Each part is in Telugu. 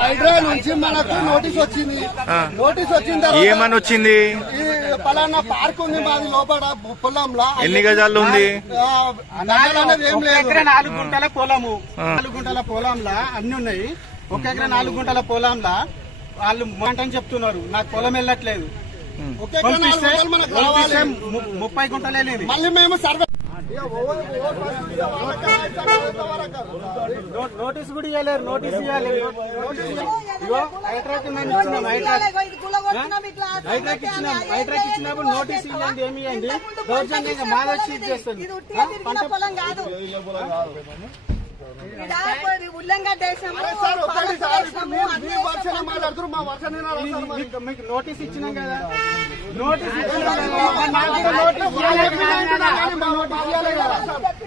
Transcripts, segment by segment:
హైదరాబాద్ నుంచి మనకు నోటీస్ వచ్చింది నోటీస్ వచ్చింది ఏమని వచ్చింది పలానా పార్క్ ఉంది మాది లోపల పొలంలో ఎన్ని గజాలు ఉంది నాలుగు గుంటల పొలము నాలుగు గుంటల పొలంలో అన్ని ఉన్నాయి ఒక ఎకర నాలుగు గుంటల పొలంలో వాళ్ళు మంటని చెప్తున్నారు నాకు పొలం వెళ్ళట్లేదు ముప్పై గుంటలే మళ్ళీ మేము సర్వే నోటీస్ కూడా ఇవ్వలేరు నోటీస్ ఇవ్వాలి హైట్రాక్ ఇచ్చినప్పుడు నోటీస్ ఇవ్వలేదు ఏమి ఇవ్వండి దౌర్జన్యం బాగా చీజ్ చేస్తుంది మా పొలం మీకు నోటీస్ ఇచ్చినాం కదా నోటీస్ ఇచ్చినా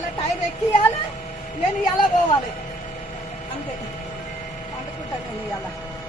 टाईम एक्की नेन अंडे अंत पण याला